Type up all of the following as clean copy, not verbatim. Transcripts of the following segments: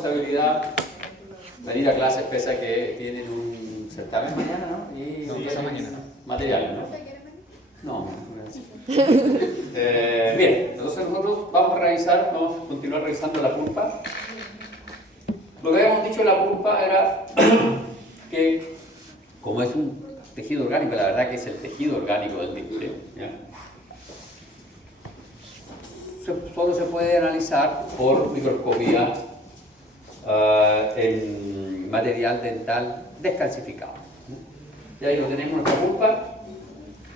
responsabilidad venir a clases pese a que tienen un certamen mañana, ¿no? Y No, pasa mañana, ¿no? material, ¿no? No, bien, entonces nosotros vamos a continuar revisando la pulpa. Lo que habíamos dicho de la pulpa era que, como es un tejido orgánico, la verdad que es el tejido orgánico del diente, ¿ya? Solo se puede analizar por microscopía en material dental descalcificado. Y ahí lo tenemos en nuestra pulpa,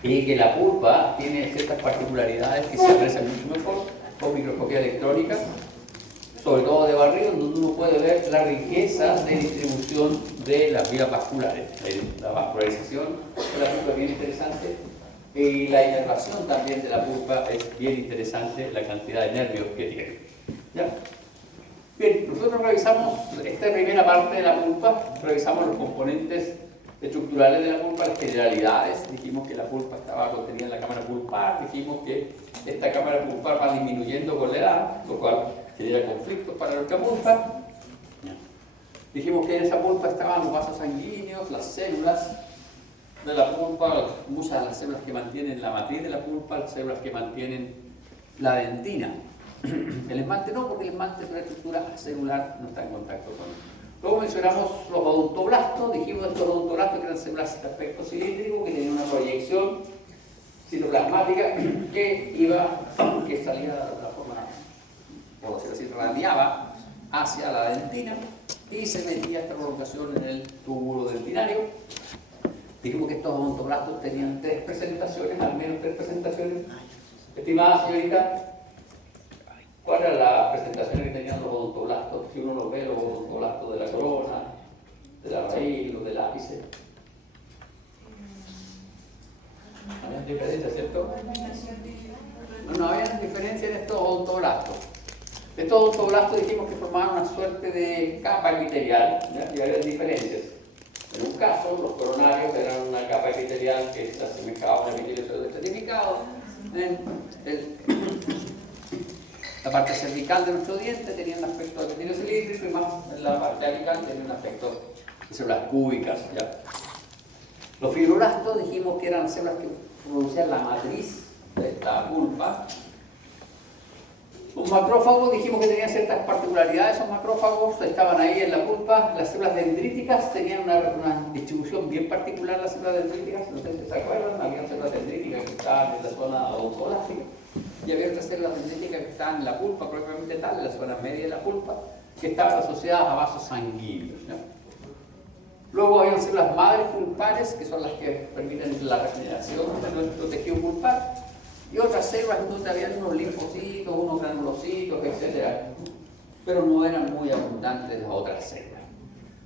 y que la pulpa tiene ciertas particularidades que se aprecian mucho mejor con microscopía electrónica, sobre todo de barrido, donde uno puede ver la riqueza de distribución de las vías vasculares. La vascularización de la pulpa es bien interesante, y la inervación también de la pulpa es bien interesante, la cantidad de nervios que tiene. ¿Ya? Bien, nosotros revisamos esta primera parte de la pulpa, revisamos los componentes estructurales de la pulpa, las generalidades. Dijimos que la pulpa estaba contenida en la cámara pulpar, dijimos que esta cámara pulpar va disminuyendo con la edad, lo cual genera conflictos para nuestra pulpa. Dijimos que en esa pulpa estaban los vasos sanguíneos, las células de la pulpa, muchas de las células que mantienen la matriz de la pulpa, las células que mantienen la dentina. El esmalte no, porque el esmalte es una estructura celular, no está en contacto con él. Luego mencionamos los odontoblastos, dijimos estos odontoblastos que eran células de aspecto cilíndrico, que tenían una proyección citoplasmática que salía de la forma, por decirlo así, radiaba hacia la dentina y se metía esta prolongación en el túbulo dentinario. Dijimos que estos odontoblastos tenían tres presentaciones, al menos tres presentaciones. Estimada señorita, ¿cuál era la presentación que tenían los odontoblastos? Si uno los ve, los odontoblastos de la corona, de la raíz, los del ápice. ¿Había diferencia, cierto? No había diferencia en estos odontoblastos. Estos odontoblastos dijimos que formaban una suerte de capa epitelial, ¿ya? Y había diferencias. En un caso, los coronarios eran una capa epitelial que se asemejaba a un epitelio pseudoestratificado. La parte cervical de nuestro diente tenía un aspecto de epitelio cilíndrico, y más en la parte apical tenía un aspecto de células cúbicas, ¿ya? Los fibroblastos dijimos que eran células que producían la matriz de esta pulpa. Los macrófagos dijimos que tenían ciertas particularidades. Esos macrófagos estaban ahí en la pulpa. Las células dendríticas tenían una distribución bien particular. Las células dendríticas, no sé si se acuerdan, había células dendríticas que estaban en la zona odontoblástica y había otras células dendríticas que estaban en la pulpa propiamente tal, en la zona media de la pulpa, que estaban asociadas a vasos sanguíneos, ¿no? Luego había células madres pulpares, que son las que permiten la regeneración de nuestro tejido pulpar, y otras células donde había unos linfocitos, unos granulocitos, etc. Pero no eran muy abundantes las otras células.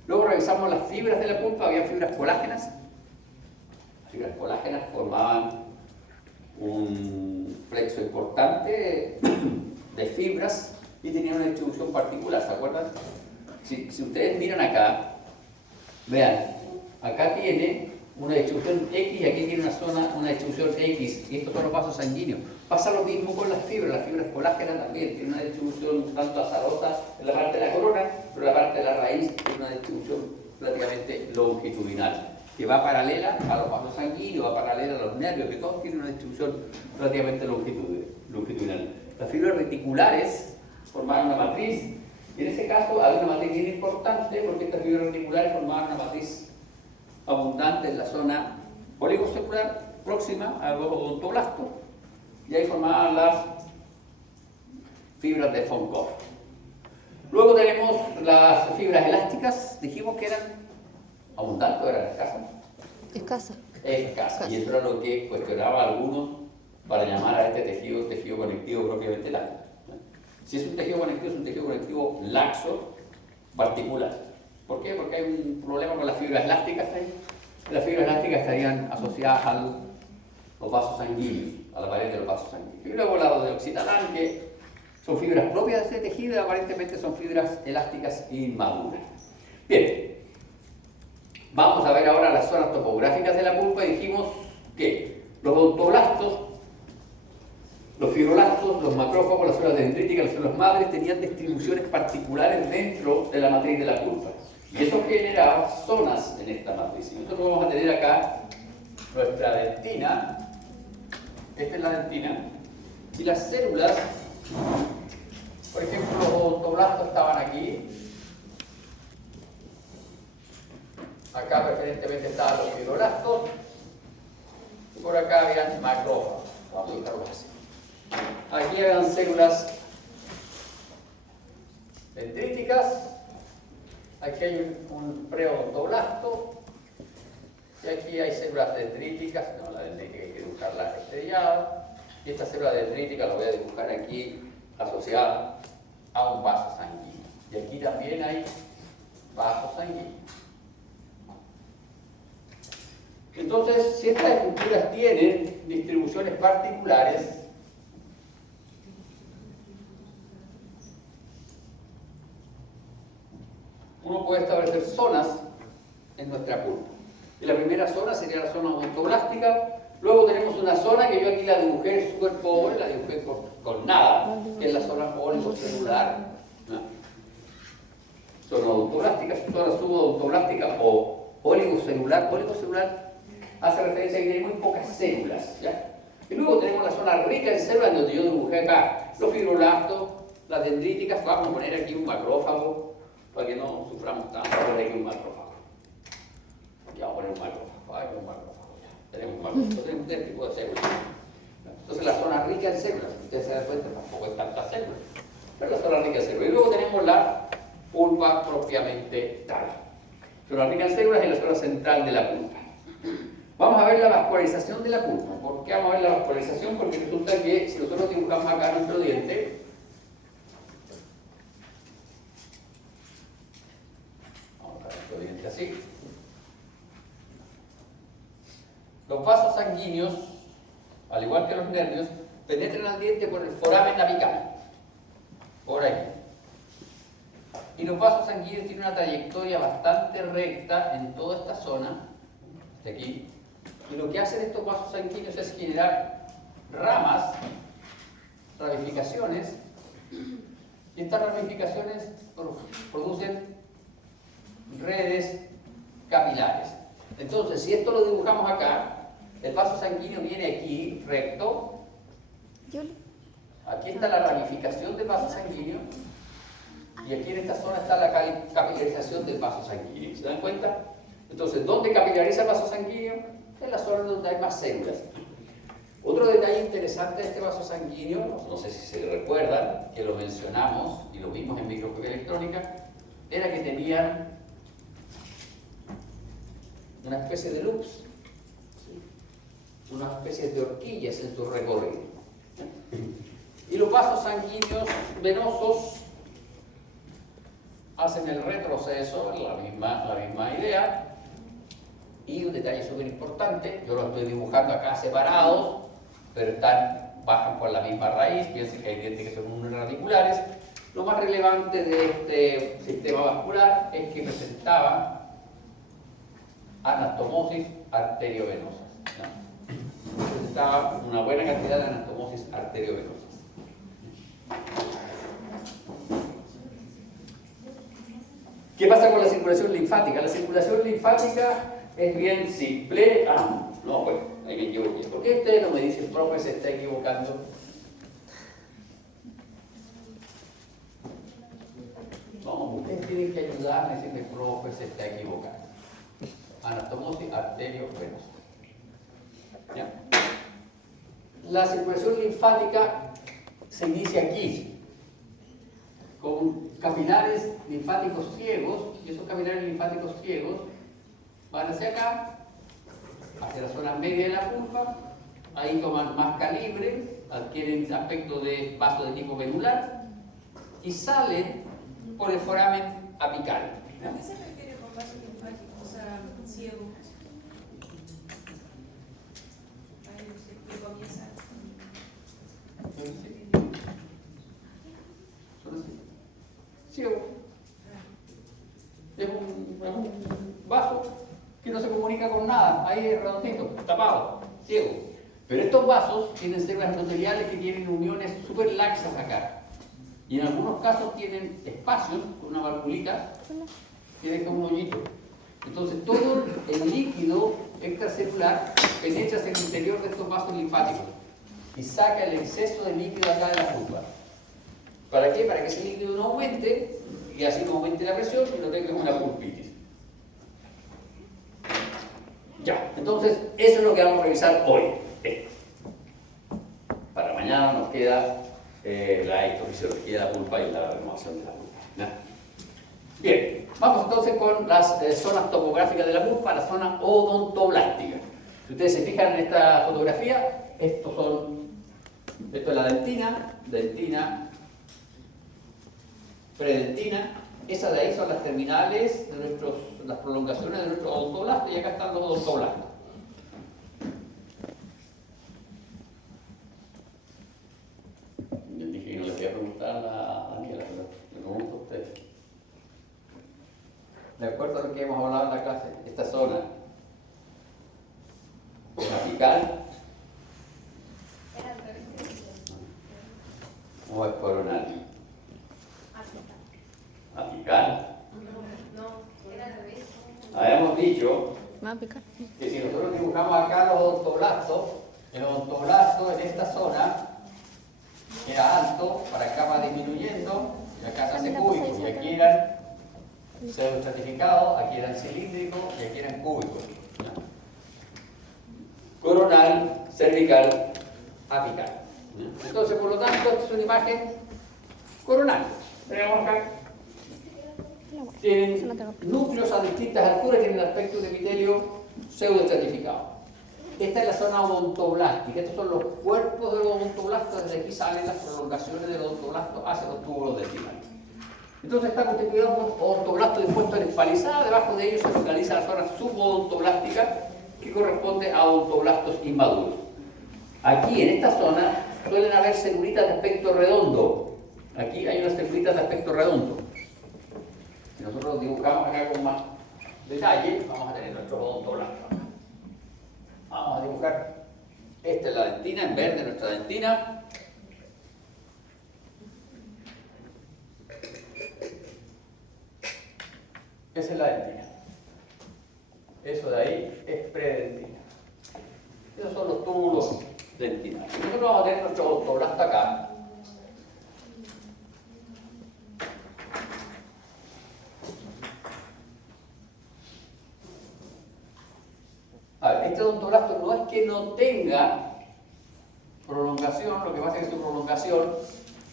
Luego revisamos las fibras de la pulpa, había fibras colágenas. Las fibras colágenas formaban un plexo importante de fibras y tenían una distribución particular, ¿se acuerdan? Si ustedes miran acá, vean, acá tiene una distribución X y aquí tiene una distribución X, y estos son los vasos sanguíneos. Pasa lo mismo con las fibras colágenas también tienen una distribución un tanto azarosa en la parte de la corona, pero la parte de la raíz tiene una distribución relativamente longitudinal, que va paralela a los vasos sanguíneos, va paralela a los nervios, que todos tienen una distribución relativamente longitudinal. Las fibras reticulares formaban una matriz, y en ese caso había una matriz bien importante, porque estas fibras reticulares formaban una matriz abundante en la zona oligocelular próxima a los odontoblastos, y ahí formaban las fibras de von Koch. Luego tenemos las fibras elásticas, dijimos que eran abundantes, eran escasas. Escasas, y eso era lo que cuestionaba a algunos para llamar a este tejido conectivo propiamente tal. Si es un tejido conectivo, es un tejido conectivo laxo, particular. ¿Por qué? Porque hay un problema con las fibras elásticas ahí. Las fibras elásticas estarían asociadas a los vasos sanguíneos, a la pared de los vasos sanguíneos. Y luego las de oxitalán, que son fibras propias de este tejido y aparentemente son fibras elásticas inmaduras. Bien, vamos a ver ahora las zonas topográficas de la pulpa. Dijimos que los odontoblastos Los fibroblastos, los macrófagos, las células dendríticas, las células madres tenían distribuciones particulares dentro de la matriz de la pulpa. Y eso generaba zonas en esta matriz. Y nosotros vamos a tener acá nuestra dentina. Esta es la dentina. Y las células, por ejemplo, los odontoblastos estaban aquí. Acá preferentemente estaban los fibroblastos. Y por acá habían macrófagos. Vamos a dejarlo así. Aquí habían células dendríticas. Aquí hay un preodontoblasto. Y aquí hay células dendríticas. No, la dendrítica hay que dibujarla estrellada. Y esta célula dendrítica la voy a dibujar aquí asociada a un vaso sanguíneo. Y aquí también hay vasos sanguíneos. Entonces, si estas estructuras tienen distribuciones particulares, uno puede establecer zonas en nuestra pulpa. Y la primera zona sería la zona odontoblástica. Luego tenemos una zona que yo aquí la dibujé súper pobre, la dibujé con nada, que es la zona oligocelular. ¿No? Zona odontoblástica, zona subodontolástica o oligocelular. Oligocelular hace referencia a que tiene muy pocas células. ¿Ya? Y luego tenemos la zona rica en células, donde yo dibujé acá los fibroblastos, las dendríticas. Vamos a poner aquí un macrófago para que no suframos tanto. Vamos a poner aquí un macrófago. Ya vamos a poner un macrófago. Ay, un macrófago. Tenemos un macrófago. Tenemos tres tipos de células. Entonces la zona rica en células, ustedes se dan cuenta, tampoco hay tantas células. Pero la zona rica en células. Y luego tenemos la pulpa propiamente tal. Zona rica en células y la zona central de la pulpa. Vamos a ver la vascularización de la pulpa. ¿Por qué vamos a ver la vascularización? Porque resulta que si nosotros dibujamos acá nuestro diente, vamos a dejar nuestro diente así. Los vasos sanguíneos, al igual que los nervios, penetran al diente por el foramen apical, por ahí. Y los vasos sanguíneos tienen una trayectoria bastante recta en toda esta zona, de aquí. Y lo que hacen estos vasos sanguíneos es generar ramas, ramificaciones, y estas ramificaciones producen redes capilares. Entonces, si esto lo dibujamos acá, el vaso sanguíneo viene aquí, recto. Aquí está la ramificación del vaso sanguíneo. Y aquí en esta zona está la capilarización del vaso sanguíneo. ¿Se dan cuenta? Entonces, ¿dónde capilariza el vaso sanguíneo? En la zona donde hay más células. Otro detalle interesante de este vaso sanguíneo, no sé si se recuerdan, que lo mencionamos y lo vimos en microscopía electrónica, era que tenían una especie de loops, una especie de horquillas en su recorrido. Y los vasos sanguíneos venosos hacen el retroceso, la misma idea. Y un detalle súper importante, yo los estoy dibujando acá separados, pero bajan por la misma raíz. Piensen que hay dientes que son uniradiculares. Lo más relevante de este sistema vascular es que presentaba anastomosis arteriovenosas. ¿No? Presentaba una buena cantidad de anastomosis arteriovenosas. ¿Qué pasa con la circulación linfática? La circulación linfática es bien simple. No, bueno, ahí me equivoqué. ¿Por qué ustedes no me dicen, profe, se está equivocando? No, ustedes tienen que ayudarme a decirme, profe, se está equivocando. Anastomosis arteriovenosa. ¿Ya? La circulación linfática se inicia aquí, con capilares linfáticos ciegos, y esos capilares linfáticos ciegos van hacia acá, hacia la zona media de la pulpa, ahí toman más calibre, adquieren aspecto de vaso de tipo venular y salen por el foramen apical. ¿A qué se refiere con vaso linfático? O sea, ciego. Ahí se comienza. Son así. Ciego. Es un vaso que no se comunica con nada, ahí redondito, tapado, ciego. Pero estos vasos tienen células endoteliales que tienen uniones súper laxas acá. Y en algunos casos tienen espacios con una valvulita que deja un hoyito. Entonces todo el líquido extracelular penetra hacia el interior de estos vasos linfáticos y saca el exceso de líquido acá de la pulpa. ¿Para qué? Para que ese líquido no aumente y así no aumente la presión y no tengas una pulpitis. Ya, entonces eso es lo que vamos a revisar hoy. Para mañana nos queda la histofisiología de la pulpa y la renovación de la pulpa, ¿no? Bien, vamos entonces con las zonas topográficas de la pulpa, la zona odontoblástica. Si ustedes se fijan en esta fotografía, esto es la dentina, predentina. Esas de ahí son las terminales de las prolongaciones de nuestros odontoblastos y acá están los odontoblastos. Yo dije que no les voy a preguntar a Daniela, pero me pregunto a ustedes. De acuerdo a lo que hemos hablado en la clase, esta zona es apical o es coronal. Apical. No, era al revés. Habíamos dicho que si nosotros dibujamos acá los odontoblastos, el odontoblasto en esta zona era alto, para acá va disminuyendo, y acá se hace cúbico, y aquí eran pseudoestratificados, aquí eran cilíndricos y aquí eran cúbicos. Coronal, cervical, apical. Entonces, por lo tanto, esta es una imagen coronal. Veamos acá. Tienen núcleos a distintas alturas, tienen aspecto de epitelio pseudoestratificado. Esta es la zona odontoblástica. Estos son los cuerpos de los odontoblastos. Desde aquí salen las prolongaciones del odontoblasto hacia los túbulos dentinales. Entonces está constituido por odontoblastos dispuestos en espalizada. Debajo de ellos se localiza la zona subodontolástica, que corresponde a odontoblastos inmaduros. Aquí, en esta zona, suelen haber celulitas de aspecto redondo. Aquí hay unas celulitas de aspecto redondo. Si nosotros dibujamos acá con más detalle, vamos a tener nuestros odontoblastos. Vamos a dibujar. Esta es la dentina, en verde nuestra dentina. Esa es la dentina. Eso de ahí es predentina. Esos son los túbulos dentinales. Nosotros vamos a tener nuestro odontoblasto acá. A ver, este odontoblasto no es que no tenga prolongación, lo que pasa es que su prolongación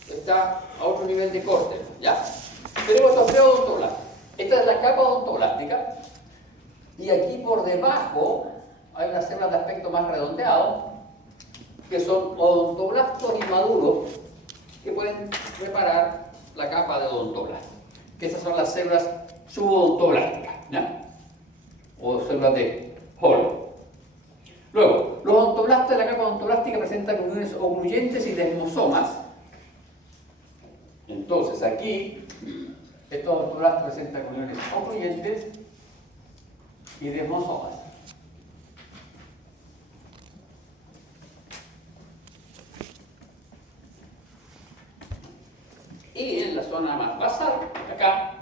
está a otro nivel de corte, ¿ya? Tenemos estos tres odontoblastos. Esta es la capa odontoblástica y aquí por debajo hay unas células de aspecto más redondeado que son odontoblastos inmaduros que pueden reparar la capa de odontoblasto. Que estas son las células subodontoblasticas, ¿ya? O células de Hall. Luego, los odontoblastos de la capa odontoblástica presentan uniones ocluyentes y desmosomas. Entonces, aquí, estos odontoblastos presentan uniones ocluyentes y desmosomas. Y en la zona más basal, acá,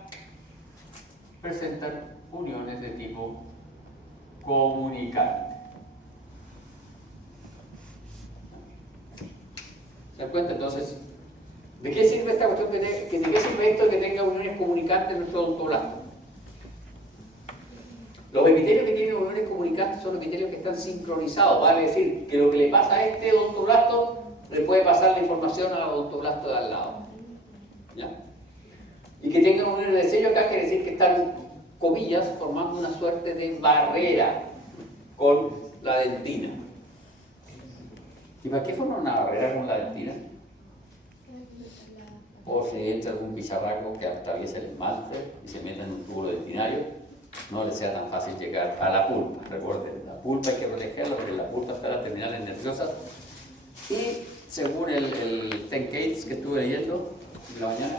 presentan uniones de tipo comunicante. ¿Se dan cuenta? Entonces, ¿de qué sirve esta cuestión de qué sirve esto de que tenga uniones comunicantes en nuestro odontoblasto? Los epitelios que tienen uniones comunicantes son epitelios que están sincronizados, vale decir que lo que le pasa a este odontoblasto le puede pasar la información al odontoblasto de al lado. ¿Ya? Y que tengan uniones de sello acá quiere decir que están, comillas, formando una suerte de barrera con la dentina. ¿Y para qué forman una barrera con la dentina? O si entra algún bicharraco que atraviesa el esmalte y se mete en un tubo dentinario, no le sea tan fácil llegar a la pulpa. Recuerden, la pulpa hay que protegerla porque la pulpa está en las terminales nerviosas y según el Ten Cates que estuve leyendo en la mañana,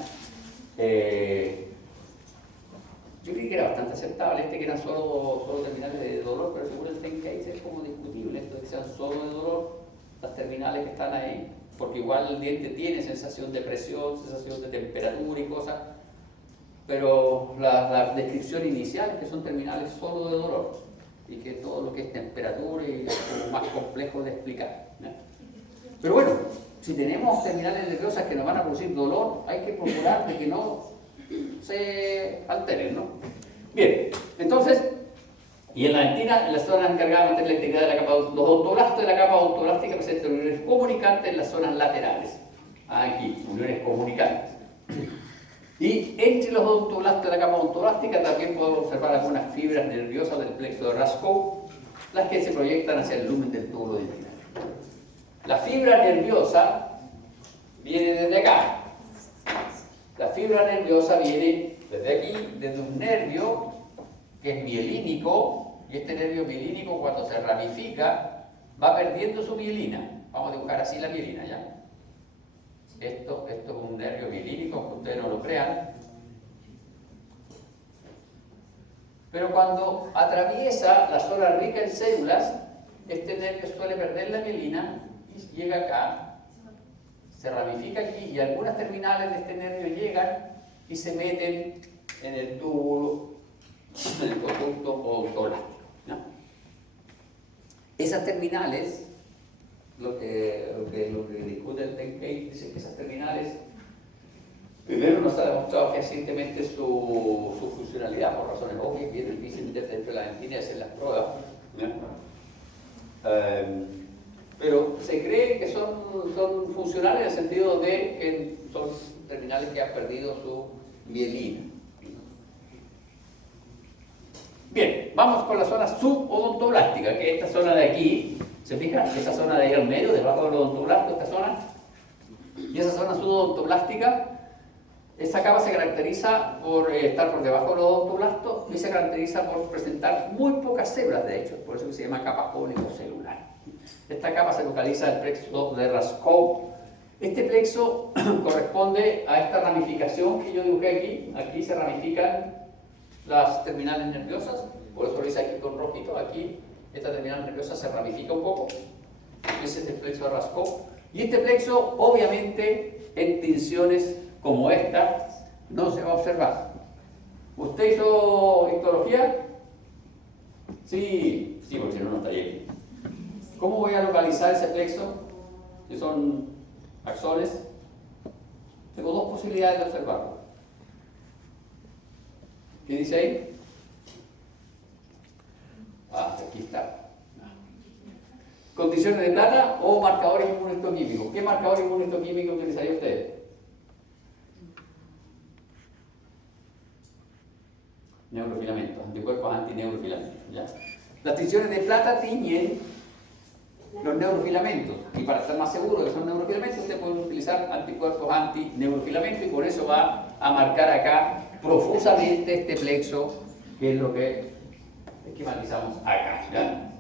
yo creí que era bastante aceptable que eran solo terminales de dolor, pero según el Ten Cates es como discutible esto de que sean solo de dolor las terminales que están ahí, porque igual el diente tiene sensación de presión, sensación de temperatura y cosas, pero la descripción inicial es que son terminales solo de dolor y que todo lo que es temperatura y es como más complejo de explicar, ¿no? Pero bueno, si tenemos terminales nerviosas que nos van a producir dolor, hay que procurar de que no se alteren, ¿no? Bien, entonces, y en la dentina, en las zonas encargadas de mantener la integridad de la capa, los odontoblastos de la capa odontoblástica presentan uniones comunicantes en las zonas laterales. Aquí, uniones comunicantes. Y entre los odontoblastos de la capa odontoblástica también podemos observar algunas fibras nerviosas del plexo de Raskow, las que se proyectan hacia el lumen del túbulo dentino. La fibra nerviosa viene desde acá. La fibra nerviosa viene desde aquí, desde un nervio que es mielínico, y este nervio mielínico cuando se ramifica va perdiendo su mielina. Vamos a dibujar así la mielina, ¿ya? Esto es un nervio mielínico, aunque ustedes no lo crean. Pero cuando atraviesa la zona rica en células, este nervio suele perder la mielina y llega acá, se ramifica aquí y algunas terminales de este nervio llegan y se meten en el túbulo, en el conducto odontolástico, ¿no? Esas terminales, lo que discute el Tenkate, dice que esas terminales, primero no se ha demostrado fehacientemente su funcionalidad, por razones obvias, y es difícil dentro de la dentina hacer las pruebas, ¿no? Pero se cree que son funcionales en el sentido de que son terminales que han perdido su mielina. Bien, vamos con la zona subodontoblastica, que es esta zona de aquí. ¿Se fijan? Esa zona de ahí al medio, debajo del odontoblasto, esta zona. Y esa zona subodontoblastica, esa capa se caracteriza por estar por debajo del odontoblasto y se caracteriza por presentar muy pocas células, de hecho, por eso se llama capa óligocelular. Esta capa se localiza en el plexo de Raskow. Este plexo corresponde a esta ramificación que yo dibujé aquí. Aquí se ramifican las terminales nerviosas, por eso lo hice aquí con rojito. Aquí esta terminal nerviosa se ramifica un poco. Ese es el plexo de Raskow. Y este plexo, obviamente, en tinciones como esta, no se va a observar. ¿Usted hizo histología? Sí, porque si no, no estaría aquí. ¿Cómo voy a localizar ese plexo? Si son axones, tengo dos posibilidades de observarlo. ¿Qué dice ahí? Aquí está. Condiciones de plata o marcadores inmunohistoquímicos. ¿Qué marcador inmunohistoquímico utilizaría usted? Neurofilamentos, anticuerpos antineurofilamentos, ¿ya? Las tinciones de plata tiñen los neurofilamentos, y para estar más seguro de que son neurofilamentos, usted puede utilizar anticuerpos antineurofilamentos y por eso va a marcar acá profusamente este plexo, que es lo que esquematizamos acá, ¿ya?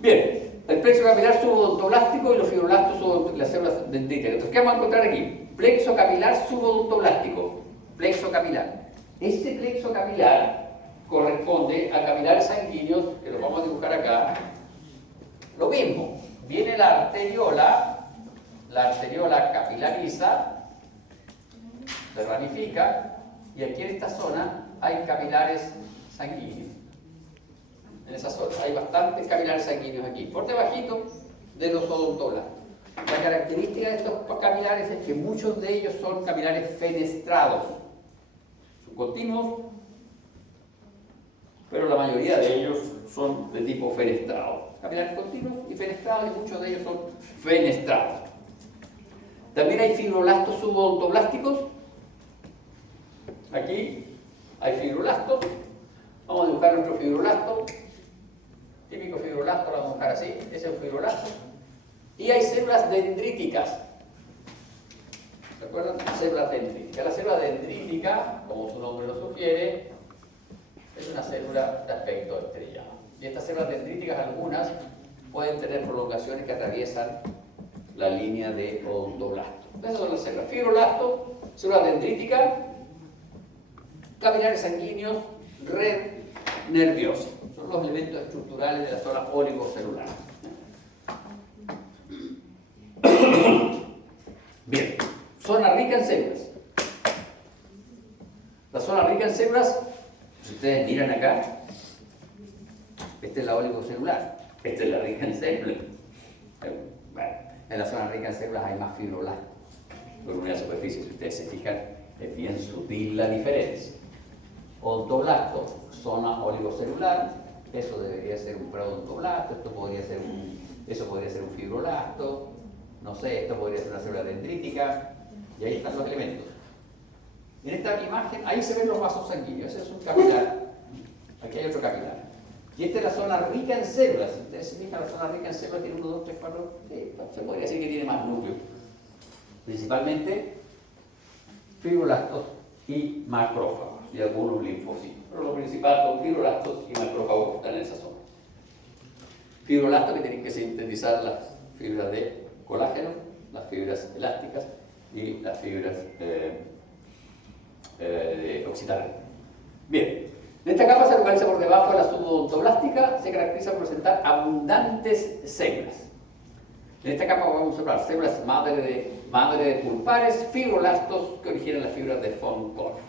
Bien, el plexo capilar subodontoblástico y los fibroblastos las células dendríticas. Entonces, ¿qué vamos a encontrar aquí? Plexo capilar subodontoblástico, plexo capilar. Este plexo capilar corresponde a capilares sanguíneos, que los vamos a dibujar acá. Lo mismo, viene la arteriola capilariza, se ramifica, y aquí en esta zona hay capilares sanguíneos. En esa zona hay bastantes capilares sanguíneos aquí, por debajito de los odontoblastos. La característica de estos capilares es que muchos de ellos son capilares fenestrados, son continuos, pero la mayoría de ellos son de tipo fenestrado. Capilares continuos y fenestrados, y muchos de ellos son fenestrados. También hay fibroblastos subodontoblasticos. Aquí hay fibroblastos. Vamos a dibujar nuestro fibroblasto. Típico fibroblasto, lo vamos a dibujar así. Ese es un fibroblasto. Y hay células dendríticas. ¿Se acuerdan? Células dendríticas. La célula dendrítica, como su nombre lo sugiere, es una célula de aspecto estrellado. Y estas células dendríticas, algunas, pueden tener prolongaciones que atraviesan la línea de odontoblasto. Esas son las células. Fibroblasto, célula dendrítica, capilares sanguíneos, red nerviosa. Son los elementos estructurales de la zona oligocelular. células, si ustedes miran acá, esta es la oligocelular, esta es la rica en células. Bueno, en la zona rica en células hay más fibroblastos por unidad de superficie. Si ustedes se fijan, es bien sutil la diferencia. Odontoblasto, zona oligocelular, eso debería ser un preodontoblasto, eso podría ser un fibroblasto, no sé, esto podría ser una célula dendrítica, y ahí están los elementos. En esta imagen, ahí se ven los vasos sanguíneos, ese es un capilar, aquí hay otro capilar. Y esta es la zona rica en células. Si ustedes se fijan, la zona rica en células tiene 1, 2, 3, 4, se podría decir que tiene más núcleos. Principalmente fibroblastos y macrófagos y algunos linfocitos. Pero lo principal son fibroblastos y macrófagos que están en esa zona. Fibroblastos que tienen que sintetizar las fibras de colágeno, las fibras elásticas y las fibras de oxitárrico. Bien. Esta capa se localiza por debajo de la subodontoblastica, se caracteriza por presentar abundantes células. En esta capa vamos a observar células madre de pulpares, fibroblastos que originan las fibras de von Korff.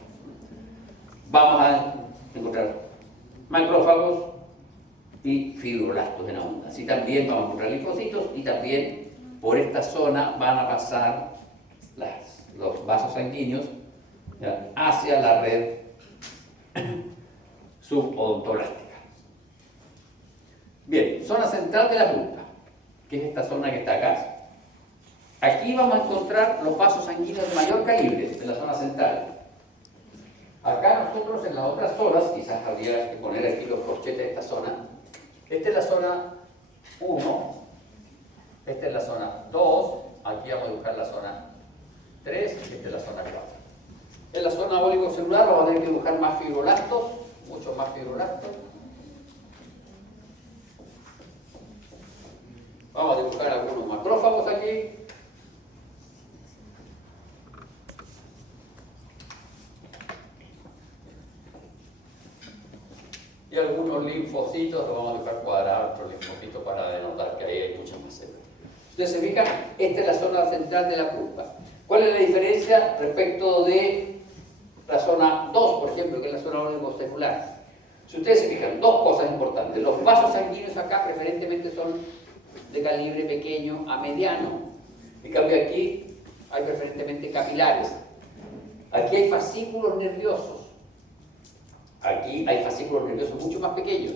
Vamos a encontrar macrófagos y fibroblastos en abundancia. Y también vamos a encontrar linfocitos y también por esta zona van a pasar los vasos sanguíneos, ¿ya?, hacia la red subodontolástica. Bien, zona central de la pulpa, que es esta zona que está acá. Aquí vamos a encontrar los vasos sanguíneos de mayor calibre, de la zona central. Acá nosotros en las otras zonas, quizás habría que poner aquí los corchetes de esta zona. Esta es la zona 1, esta es la zona 2, aquí vamos a dibujar la zona 3, esta es la zona 4. En la zona oligocelular vamos a tener que dibujar más fibroblastos, muchos más fibroblastos. Vamos a dibujar algunos macrófagos aquí. Y algunos linfocitos, los vamos a dibujar cuadrados, otros linfocitos para denotar que ahí hay muchas más células. Ustedes se fijan, esta es la zona central de la pulpa. ¿Cuál es la diferencia respecto de la zona 2, por ejemplo, que es la zona oligocelular? Si ustedes se fijan, dos cosas importantes. Los vasos sanguíneos acá preferentemente son de calibre pequeño a mediano. En cambio aquí hay preferentemente capilares. Aquí hay fascículos nerviosos. Aquí hay fascículos nerviosos mucho más pequeños.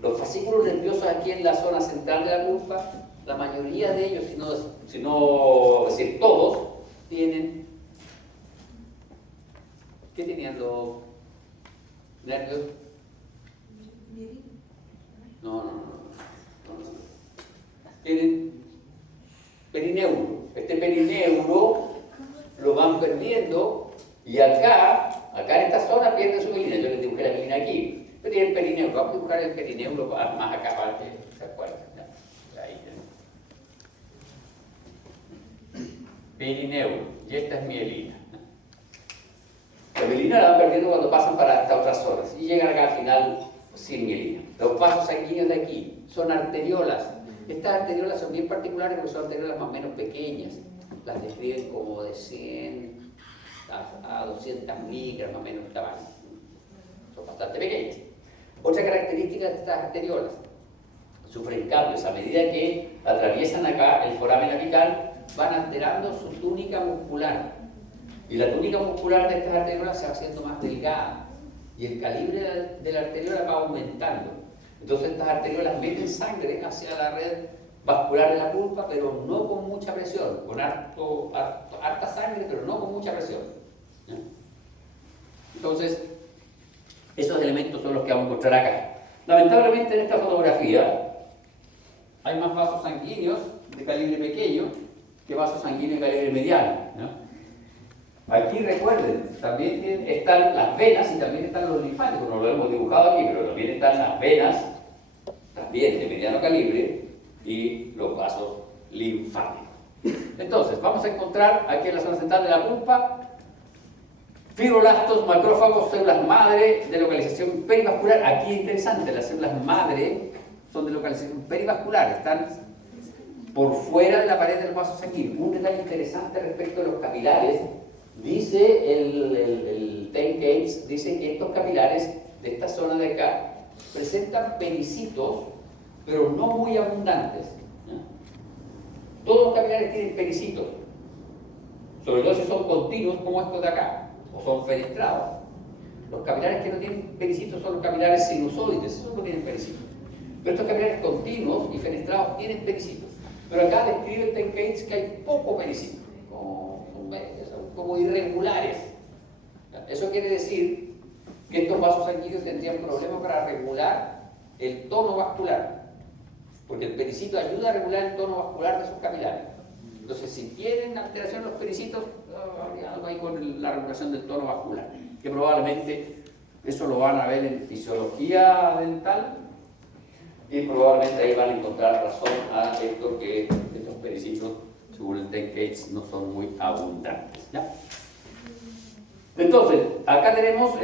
Los fascículos nerviosos aquí en la zona central de la pulpa, la mayoría de ellos, si no decir todos, tienen... ¿Qué tenían los nervios? No. Tienen perineuro. Este perineuro lo van perdiendo y acá en esta zona pierden su mielina. Yo les dibujé la mielina aquí. Pero tienen perineuro. Vamos a dibujar el perineuro más acá para que se acuerden. Ahí. Perineuro. Y esta es mielina. La mielina la van perdiendo cuando pasan para estas otras zonas y llegan acá al final sin mielina. Los vasos sanguíneos de aquí son arteriolas. Estas arteriolas son bien particulares porque son arteriolas más o menos pequeñas. Las describen como de 100 a 200 micras más o menos el tamaño. Son bastante pequeñas. Otra característica de estas arteriolas: sufren cambios a medida que atraviesan acá el foramen apical, van alterando su túnica muscular. Y la túnica muscular de estas arteriolas se va haciendo más delgada y el calibre de la arteriola va aumentando. Entonces estas arteriolas meten sangre hacia la red vascular de la pulpa, pero no con mucha presión, con harta sangre, pero no con mucha presión. ¿Ya? Entonces, esos elementos son los que vamos a encontrar acá. Lamentablemente en esta fotografía hay más vasos sanguíneos de calibre pequeño que vasos sanguíneos de calibre mediano, ¿no? Aquí recuerden, también están las venas y también están los linfáticos, no lo hemos dibujado aquí, pero también están las venas, también de mediano calibre, y los vasos linfáticos. Entonces, vamos a encontrar aquí en la zona central de la pulpa fibroblastos, macrófagos, células madre de localización perivascular. Aquí es interesante, las células madre son de localización perivascular, están por fuera de la pared del vaso sanguíneo. Un detalle interesante respecto a los capilares Dice el Ten Gates, dice que estos capilares de esta zona de acá presentan pericitos, pero no muy abundantes. ¿Ya? Todos los capilares tienen pericitos, sobre todo si son continuos como estos de acá, o son fenestrados. Los capilares que no tienen pericitos son los capilares sinusoides, esos no tienen pericitos. Pero estos capilares continuos y fenestrados tienen pericitos. Pero acá describe Ten Gates que hay poco pericito, como irregulares. Eso quiere decir que estos vasos sanguíneos tendrían problemas para regular el tono vascular, porque el pericito ayuda a regular el tono vascular de sus capilares. Entonces, si tienen alteración los pericitos, habría algo ahí con la regulación del tono vascular, que probablemente eso lo van a ver en fisiología dental y probablemente ahí van a encontrar razón a esto que estos pericitos, según el Ten Gates, no son muy abundantes. ¿Ya? Entonces, acá tenemos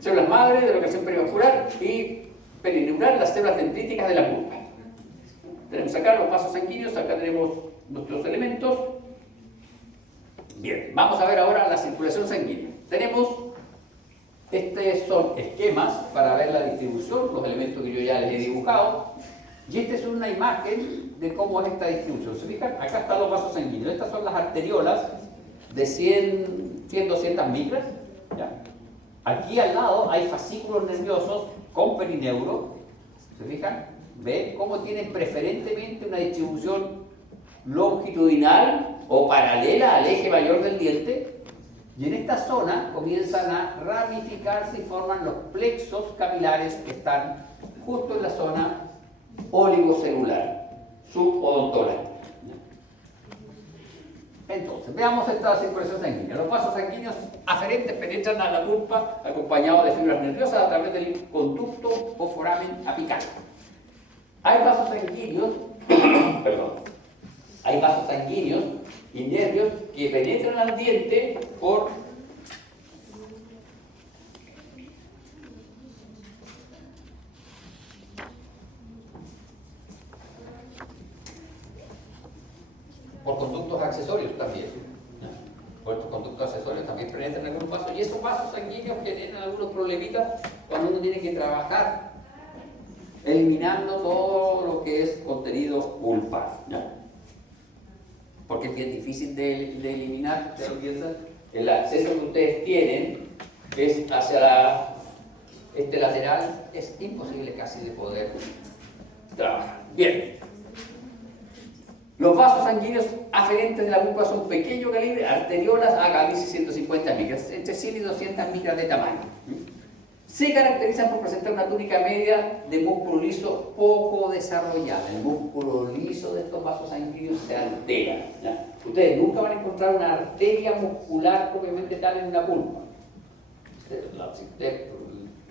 células madre de locación perivascular y perineural, las células dendríticas de la pulpa. Tenemos acá los vasos sanguíneos, acá tenemos nuestros elementos. Bien, vamos a ver ahora la circulación sanguínea. Tenemos, estos son esquemas para ver la distribución, los elementos que yo ya les he dibujado. Y esta es una imagen de cómo es esta distribución. ¿Se fijan? Acá están los vasos sanguíneos. Estas son las arteriolas de 100-200 micras. ¿Ya? Aquí al lado hay fascículos nerviosos con perineuro. ¿Se fijan? ¿Ven cómo tienen preferentemente una distribución longitudinal o paralela al eje mayor del diente? Y en esta zona comienzan a ramificarse y forman los plexos capilares que están justo en la zona oligocelular, subodontal. Entonces, veamos esta circulación sanguínea. Los vasos sanguíneos aferentes penetran a la pulpa acompañados de fibras nerviosas a través del conducto o foramen apical. Hay vasos sanguíneos, hay vasos sanguíneos y nervios que penetran al diente por conductos accesorios también. Por estos conductos accesorios también penetran algunos vasos, y esos vasos sanguíneos que tienen algunos problemitas cuando uno tiene que trabajar eliminando todo lo que es contenido pulpar. Porque es bien difícil de eliminar, ¿ustedes lo piensan? El acceso que ustedes tienen es hacia este lateral, es imposible casi de poder trabajar. Bien. Los vasos sanguíneos aferentes de la pulpa son pequeño calibre, arteriolas acá dice 150 micras, entre 100 y 200 micras de tamaño. Se caracterizan por presentar una túnica media de músculo liso poco desarrollada. El músculo liso de estos vasos sanguíneos se altera. ¿Ya? Ustedes nunca van a encontrar una arteria muscular propiamente tal en una pulpa. Si ustedes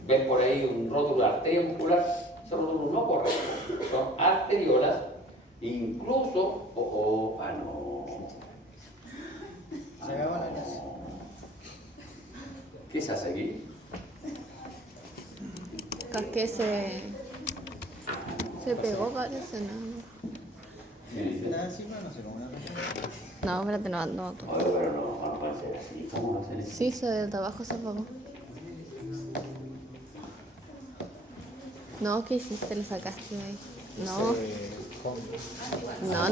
ven por ahí un rótulo de arteria muscular, esos rótulos no correctos, son arteriolas. Incluso, no. Se acabó la clase. ¿Qué se hace aquí? Que se pegó, parece, no. Nada encima, no sé cómo una cosa. No, espérate, no. Oye, pero no vamos a hacer así. ¿Cómo va a hacer eso? Sí, de abajo se apagó. No, ¿qué hiciste? ¿Le sacaste de ahí? No,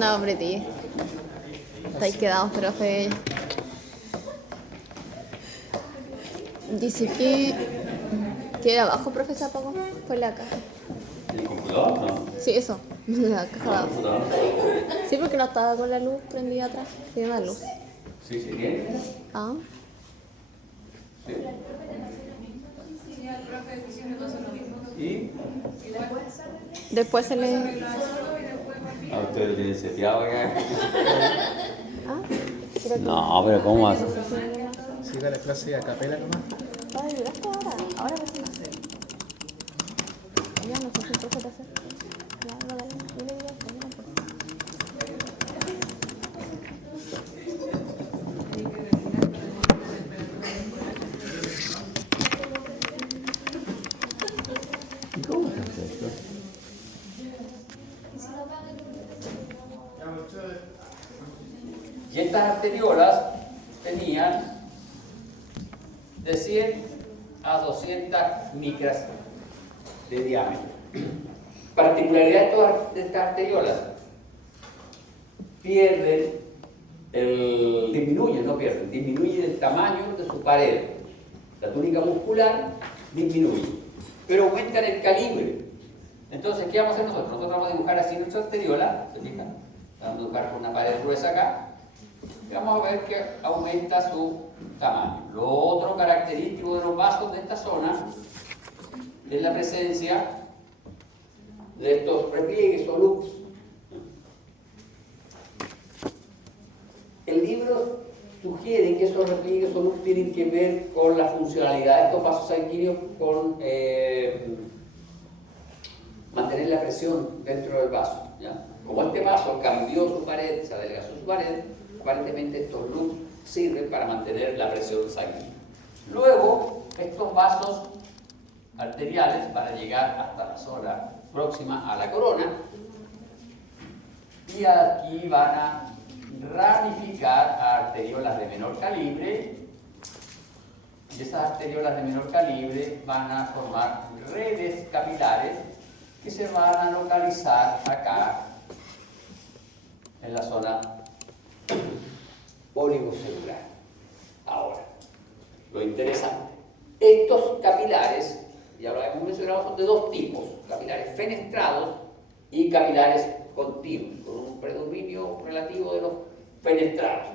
apreté. Estáis quedados, profe. Dice que de abajo, profe, se apagó. Fue la caja. ¿El computador? No. Sí, eso. La caja de abajo. ¿Computador? Sí, porque no estaba con la luz prendida atrás. Tiene una luz. Sí, sí, tiene. Ah. Sí. Sí, al profe siempre pasa lo mismo. ¿Y? Después se le... A usted le tiene seteado ya. Ah, creo que... No, pero ¿cómo hace? Siga la clase a capela nomás. Ay, ¿llegaste ahora? Ahora recién. Ya no sé si el profe te hace. Ya, no, dale. Dile, no importa. ¿Y cómo se hace esto? Y estas arteriolas tenían de 100 a 200 micras de diámetro. Particularidad de estas arteriolas: disminuyen el tamaño de su pared. La túnica muscular disminuye, pero aumentan el calibre. Entonces, ¿qué vamos a hacer nosotros? Nosotros vamos a dibujar así nuestra arteriola, ¿se fijan? Vamos a dibujar con una pared gruesa acá, y vamos a ver que aumenta su tamaño. Lo otro característico de los vasos de esta zona es la presencia de estos repliegues o loops. El libro sugiere que esos repliegues o loops tienen que ver con la funcionalidad de estos vasos sanguíneos, con mantener la presión dentro del vaso, ¿ya? Como este vaso cambió su pared, se adelgazó su pared, aparentemente estos loops sirven para mantener la presión sanguínea. Luego, estos vasos arteriales van a llegar hasta la zona próxima a la corona y aquí van a ramificar a arteriolas de menor calibre, y esas arteriolas de menor calibre van a formar redes capilares que se van a localizar acá en la zona oligocelular. Ahora, lo interesante: estos capilares, ya lo hemos mencionado, son de dos tipos: capilares fenestrados y capilares continuos, con un predominio relativo de los fenestrados.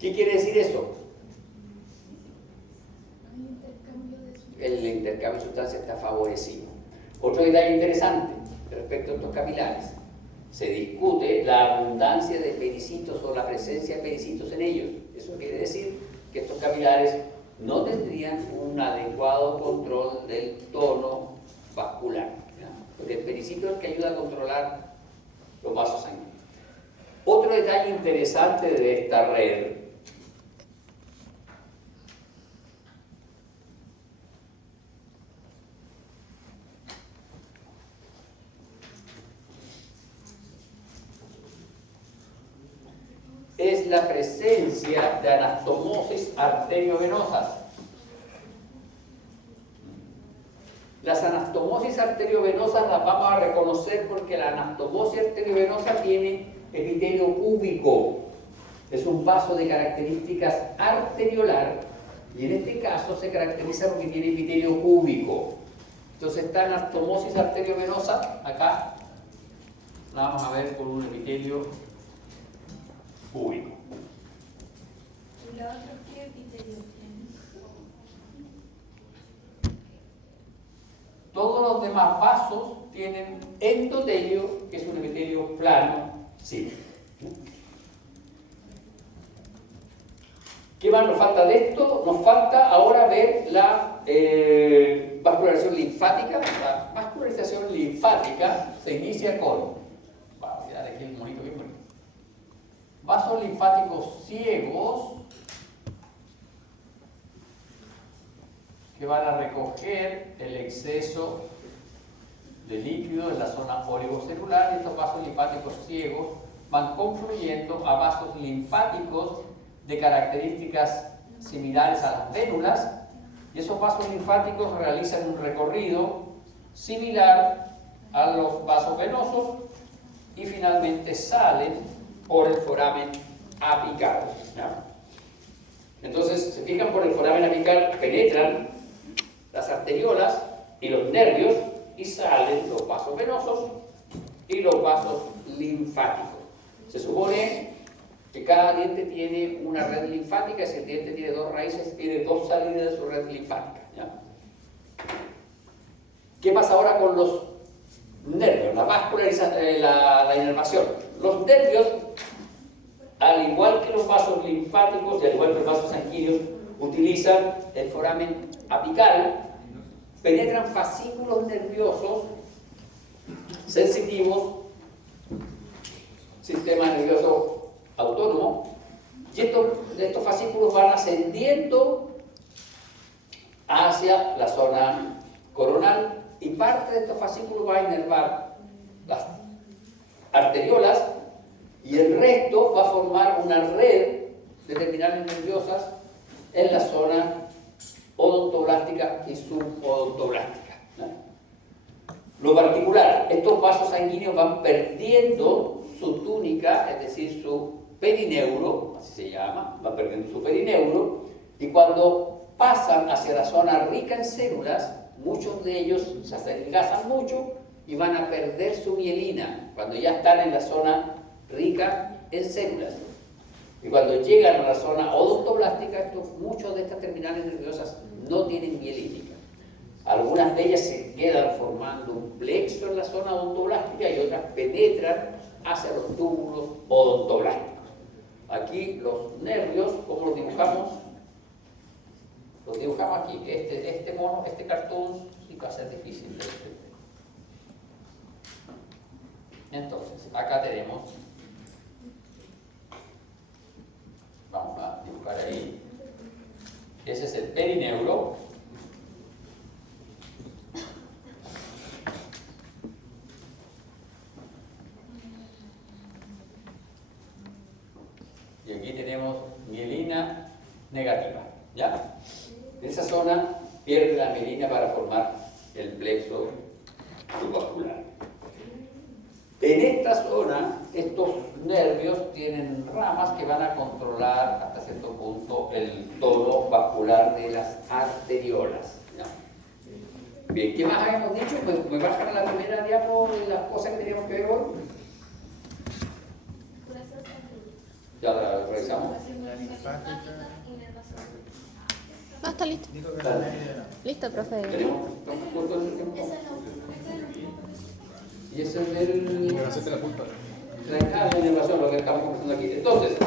¿Qué quiere decir eso? El intercambio de sustancias está favorecido. Otro detalle interesante respecto a estos capilares: se discute la abundancia de pericitos o la presencia de pericitos en ellos. Eso quiere decir que estos capilares no tendrían un adecuado control del tono vascular, ¿ya? Porque el pericito es el que ayuda a controlar los vasos sanguíneos. Otro detalle interesante de esta red es la presencia de anastomosis arteriovenosas. Las anastomosis arteriovenosas las vamos a reconocer porque la anastomosis arteriovenosa tiene epitelio cúbico. Es un vaso de características arteriolar y en este caso se caracteriza porque tiene epitelio cúbico. Entonces, esta anastomosis arteriovenosa acá la vamos a ver con un epitelio cúbico. ¿Y la otra qué epitelio tiene? Todos los demás vasos tienen endotelio, que es un epitelio plano, sí. ¿Qué más nos falta de esto? Nos falta ahora ver la vascularización linfática. La vascularización linfática se inicia con, vamos a dar aquí el monito bien bonito, vasos linfáticos ciegos que van a recoger el exceso de líquido en la zona oligocelular, y estos vasos linfáticos ciegos van confluyendo a vasos linfáticos de características similares a las vénulas, y esos vasos linfáticos realizan un recorrido similar a los vasos venosos y finalmente salen por el foramen apical, ¿ya? Entonces, se fijan, por el foramen apical penetran las arteriolas y los nervios y salen los vasos venosos y los vasos linfáticos. Se supone que cada diente tiene una red linfática, y si el diente tiene dos raíces, tiene dos salidas de su red linfática, ¿ya? ¿Qué pasa ahora con los nervios? La vascularización, la inervación. Los nervios, al igual que los vasos linfáticos y al igual que los vasos sanguíneos, utilizan el foramen apical, penetran fascículos nerviosos sensitivos, sistema nervioso autónomo, y estos fascículos van ascendiendo hacia la zona coronal, y parte de estos fascículos va a inervar las arteriolas y el resto va a formar una red de terminales nerviosas en la zona odontoblástica y subodontolástica, ¿no? Lo particular, estos vasos sanguíneos van perdiendo su túnica, es decir, su perineuro, así se llama, van perdiendo su perineuro, y cuando pasan hacia la zona rica en células, muchos de ellos se adelgazan mucho y van a perder su mielina cuando ya están en la zona rica en células. Y cuando llegan a la zona odontoblástica, muchas de estas terminales nerviosas no tienen mielítica. Algunas de ellas se quedan formando un plexo en la zona odontoblástica y otras penetran hacia los túbulos odontoblásticos. Aquí los nervios, ¿cómo los dibujamos? Los dibujamos aquí. Este mono, este cartoon, sí va a ser difícil de entender. Entonces, acá tenemos, vamos a dibujar ahí, ese es el perineuro. Y aquí tenemos mielina negativa, ¿ya? En esa zona pierde la mielina para formar el plexo subvascular. En esta zona, estos nervios tienen ramas que van a controlar hasta cierto punto el tono vascular de las arteriolas, ¿ya? Bien, ¿qué más habíamos dicho? Pues me bajan la primera diapo de las cosas que teníamos que ver hoy. Ya la revisamos. Ah, está listo. Dijo que la media era. Listo, profe. ¿Tenemos corto el tiempo? Y ese es del... Bueno, hacerte la culpa. Tiene razón lo que estamos conversando aquí. Entonces,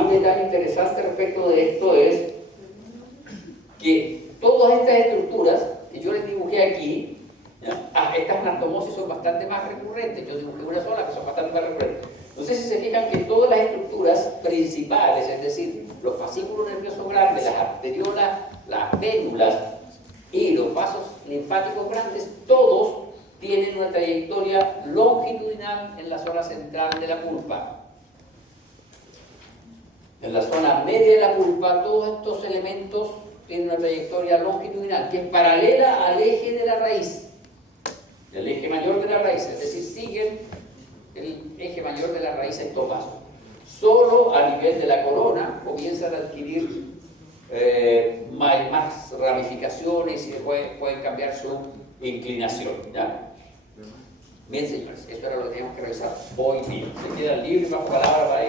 un detalle interesante respecto de esto es que todas estas estructuras que yo les dibujé aquí, ¿ya? Estas anastomosis son bastante más recurrentes. Yo dibujé una sola que son bastante más recurrentes. No sé si se fijan que todas las estructuras principales, es decir, los fascículos nerviosos grandes, las arteriolas, las vénulas y los vasos linfáticos grandes, todos tienen una trayectoria longitudinal en la zona central de la pulpa. En la zona media de la pulpa, todos estos elementos tienen una trayectoria longitudinal que es paralela al eje de la raíz, el eje mayor de la raíz, es decir, siguen el eje mayor de la raíz estos vasos. Solo a nivel de la corona comienzan a adquirir más ramificaciones y pueden cambiar su inclinación, ¿ya? Bien, señores, eso era lo que teníamos que revisar hoy día. Se quedan libres bajo palabra para